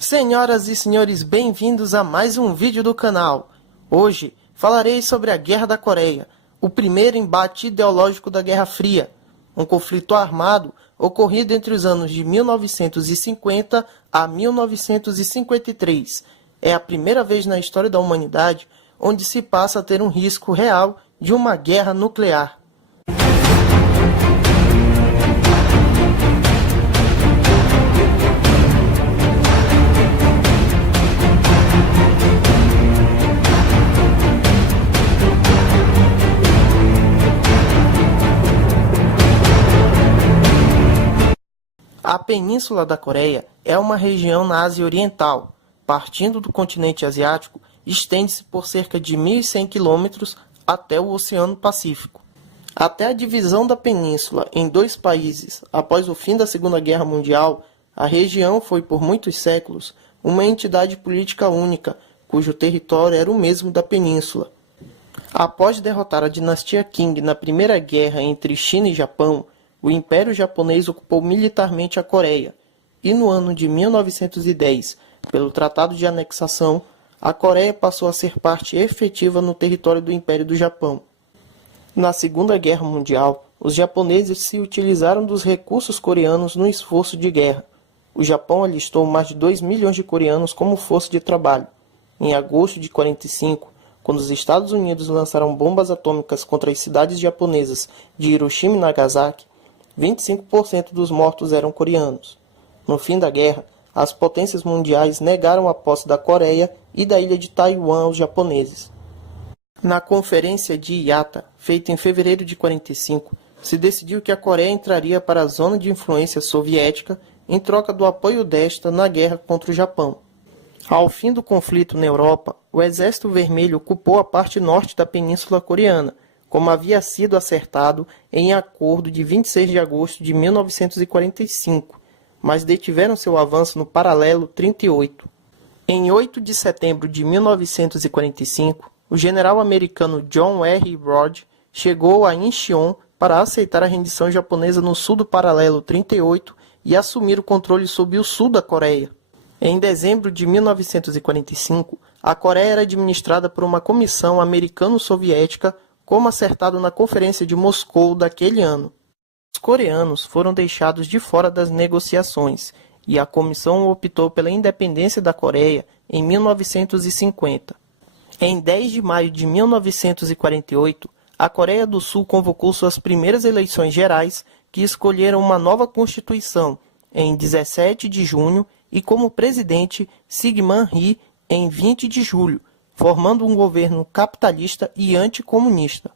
Senhoras e senhores, bem-vindos a mais um vídeo do canal. Hoje falarei sobre a Guerra da Coreia, o primeiro embate ideológico da Guerra Fria, um conflito armado ocorrido entre os anos de 1950 a 1953. É a primeira vez na história da humanidade onde se passa a ter um risco real de uma guerra nuclear. A Península da Coreia é uma região na Ásia Oriental. Partindo do continente asiático, estende-se por cerca de 1.100 quilômetros até o Oceano Pacífico. Até a divisão da península em dois países após o fim da Segunda Guerra Mundial, a região foi por muitos séculos uma entidade política única, cujo território era o mesmo da península. Após derrotar a dinastia Qing na Primeira Guerra entre China e Japão, o Império Japonês ocupou militarmente a Coreia, e no ano de 1910, pelo Tratado de Anexação, a Coreia passou a ser parte efetiva no território do Império do Japão. Na Segunda Guerra Mundial, os japoneses se utilizaram dos recursos coreanos no esforço de guerra. O Japão alistou mais de 2 milhões de coreanos como força de trabalho. Em agosto de 1945, quando os Estados Unidos lançaram bombas atômicas contra as cidades japonesas de Hiroshima e Nagasaki, 25% dos mortos eram coreanos. No fim da guerra, as potências mundiais negaram a posse da Coreia e da ilha de Taiwan aos japoneses. Na Conferência de Iata, feita em fevereiro de 1945, se decidiu que a Coreia entraria para a zona de influência soviética em troca do apoio desta na guerra contra o Japão. Ao fim do conflito na Europa, o Exército Vermelho ocupou a parte norte da Península Coreana, como havia sido acertado em acordo de 26 de agosto de 1945, mas detiveram seu avanço no paralelo 38. Em 8 de setembro de 1945, o general americano John R. Rodes chegou a Incheon para aceitar a rendição japonesa no sul do paralelo 38 e assumir o controle sobre o sul da Coreia. Em dezembro de 1945, a Coreia era administrada por uma comissão americano-soviética, como acertado na Conferência de Moscou daquele ano. Os coreanos foram deixados de fora das negociações, e a comissão optou pela independência da Coreia em 1950. Em 10 de maio de 1948, a Coreia do Sul convocou suas primeiras eleições gerais, que escolheram uma nova constituição, em 17 de junho, e como presidente Syngman Rhee em 20 de julho, formando um governo capitalista e anticomunista.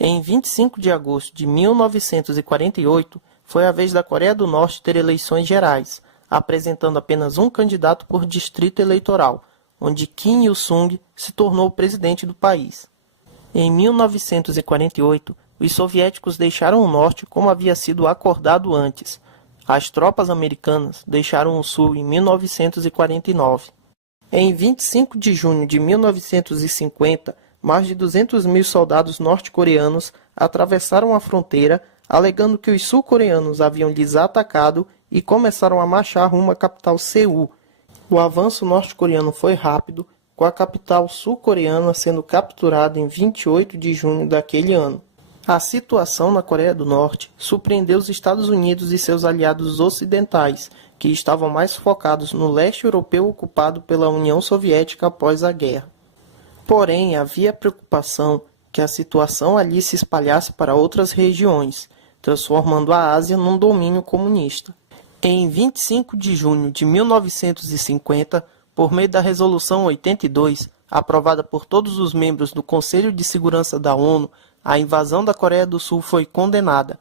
Em 25 de agosto de 1948, foi a vez da Coreia do Norte ter eleições gerais, apresentando apenas um candidato por distrito eleitoral, onde Kim Il-sung se tornou presidente do país. Em 1948, os soviéticos deixaram o norte como havia sido acordado antes. As tropas americanas deixaram o sul em 1949. Em 25 de junho de 1950, mais de 200 mil soldados norte-coreanos atravessaram a fronteira, alegando que os sul-coreanos haviam lhes atacado e começaram a marchar rumo à capital Seul. O avanço norte-coreano foi rápido, com a capital sul-coreana sendo capturada em 28 de junho daquele ano. A situação na Coreia do Norte surpreendeu os Estados Unidos e seus aliados ocidentais, que estavam mais focados no leste europeu ocupado pela União Soviética após a guerra. Porém, havia preocupação que a situação ali se espalhasse para outras regiões, transformando a Ásia num domínio comunista. Em 25 de junho de 1950, por meio da Resolução 82, aprovada por todos os membros do Conselho de Segurança da ONU, a invasão da Coreia do Sul foi condenada.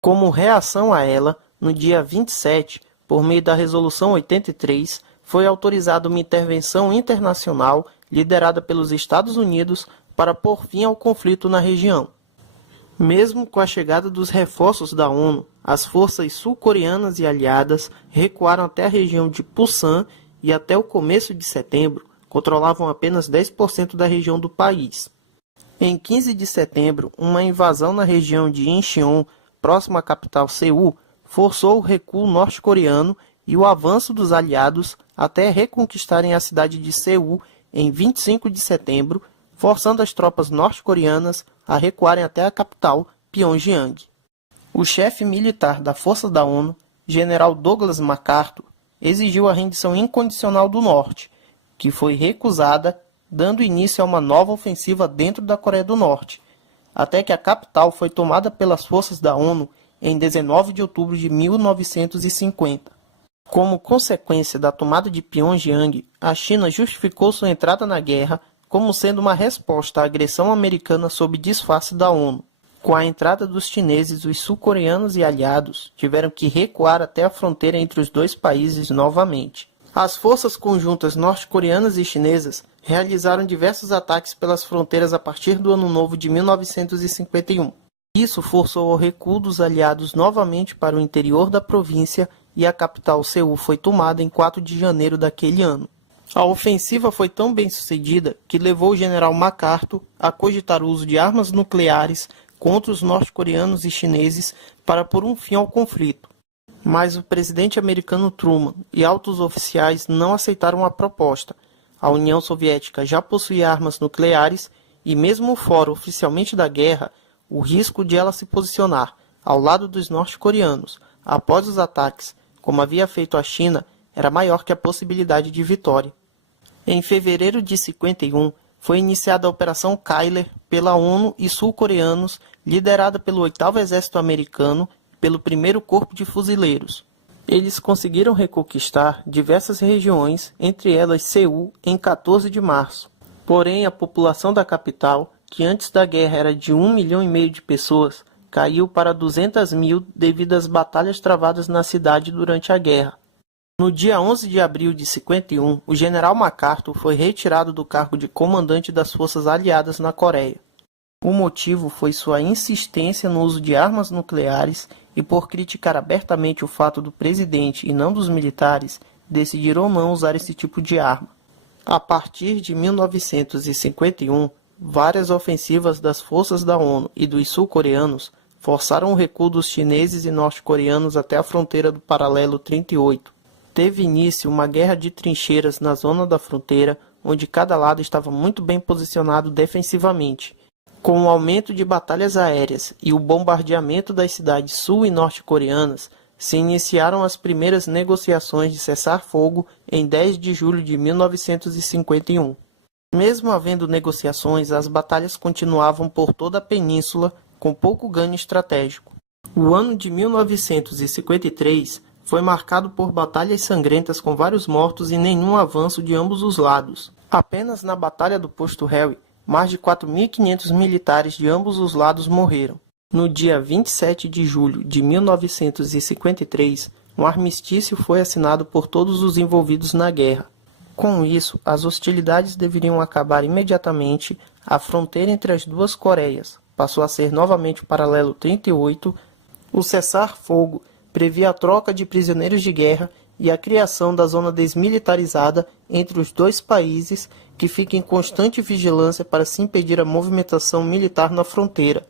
Como reação a ela, no dia 27, por meio da Resolução 83, foi autorizada uma intervenção internacional liderada pelos Estados Unidos para pôr fim ao conflito na região. Mesmo com a chegada dos reforços da ONU, as forças sul-coreanas e aliadas recuaram até a região de Pusan e até o começo de setembro controlavam apenas 10% da região do país. Em 15 de setembro, uma invasão na região de Incheon, próxima à capital Seul, forçou o recuo norte-coreano e o avanço dos aliados até reconquistarem a cidade de Seul em 25 de setembro, forçando as tropas norte-coreanas a recuarem até a capital, Pyongyang. O chefe militar da Força da ONU, General Douglas MacArthur, exigiu a rendição incondicional do Norte, que foi recusada, dando início a uma nova ofensiva dentro da Coreia do Norte, até que a capital foi tomada pelas forças da ONU em 19 de outubro de 1950. Como consequência da tomada de Pyongyang, a China justificou sua entrada na guerra como sendo uma resposta à agressão americana sob disfarce da ONU. Com a entrada dos chineses, os sul-coreanos e aliados tiveram que recuar até a fronteira entre os dois países novamente. As forças conjuntas norte-coreanas e chinesas realizaram diversos ataques pelas fronteiras a partir do Ano Novo de 1951. Isso forçou o recuo dos aliados novamente para o interior da província e a capital Seul foi tomada em 4 de janeiro daquele ano. A ofensiva foi tão bem sucedida que levou o general MacArthur a cogitar o uso de armas nucleares contra os norte-coreanos e chineses para pôr um fim ao conflito. Mas o presidente americano Truman e altos oficiais não aceitaram a proposta. A União Soviética já possuía armas nucleares e, mesmo fora oficialmente da guerra, o risco de ela se posicionar ao lado dos norte-coreanos após os ataques, como havia feito a China, era maior que a possibilidade de vitória. Em fevereiro de 51, foi iniciada a Operação Kyler pela ONU e sul-coreanos, liderada pelo 8º Exército Americano e pelo 1º Corpo de Fuzileiros. Eles conseguiram reconquistar diversas regiões, entre elas Seul, em 14 de março. Porém, a população da capital, que antes da guerra era de 1,5 milhão de pessoas, caiu para 200 mil devido às batalhas travadas na cidade durante a guerra. No dia 11 de abril de 51, o general MacArthur foi retirado do cargo de comandante das forças aliadas na Coreia. O motivo foi sua insistência no uso de armas nucleares e por criticar abertamente o fato do presidente e não dos militares decidir ou não usar esse tipo de arma. A partir de 1951, várias ofensivas das forças da ONU e dos sul-coreanos forçaram o recuo dos chineses e norte-coreanos até a fronteira do paralelo 38. Teve início uma guerra de trincheiras na zona da fronteira, onde cada lado estava muito bem posicionado defensivamente. Com o aumento de batalhas aéreas e o bombardeamento das cidades sul- e norte-coreanas, se iniciaram as primeiras negociações de cessar-fogo em 10 de julho de 1951. Mesmo havendo negociações, as batalhas continuavam por toda a península, com pouco ganho estratégico. O ano de 1953 foi marcado por batalhas sangrentas com vários mortos e nenhum avanço de ambos os lados. Apenas na Batalha do Posto Harry, mais de 4.500 militares de ambos os lados morreram. No dia 27 de julho de 1953, um armistício foi assinado por todos os envolvidos na guerra. Com isso, as hostilidades deveriam acabar imediatamente, a fronteira entre as duas Coreias passou a ser novamente o paralelo 38, o cessar-fogo previa a troca de prisioneiros de guerra e a criação da zona desmilitarizada entre os dois países, que fica em constante vigilância para se impedir a movimentação militar na fronteira.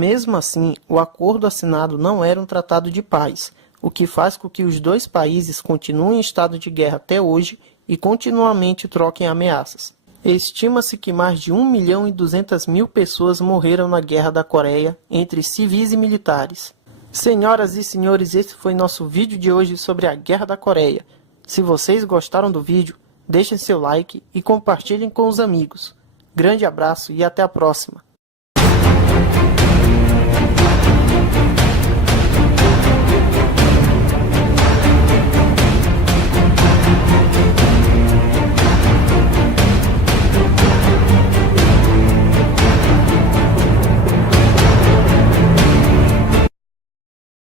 Mesmo assim, o acordo assinado não era um tratado de paz, o que faz com que os dois países continuem em estado de guerra até hoje e continuamente troquem ameaças. Estima-se que mais de 1.200.000 pessoas morreram na Guerra da Coreia, entre civis e militares. Senhoras e senhores, esse foi nosso vídeo de hoje sobre a Guerra da Coreia. Se vocês gostaram do vídeo, deixem seu like e compartilhem com os amigos. Grande abraço e até a próxima!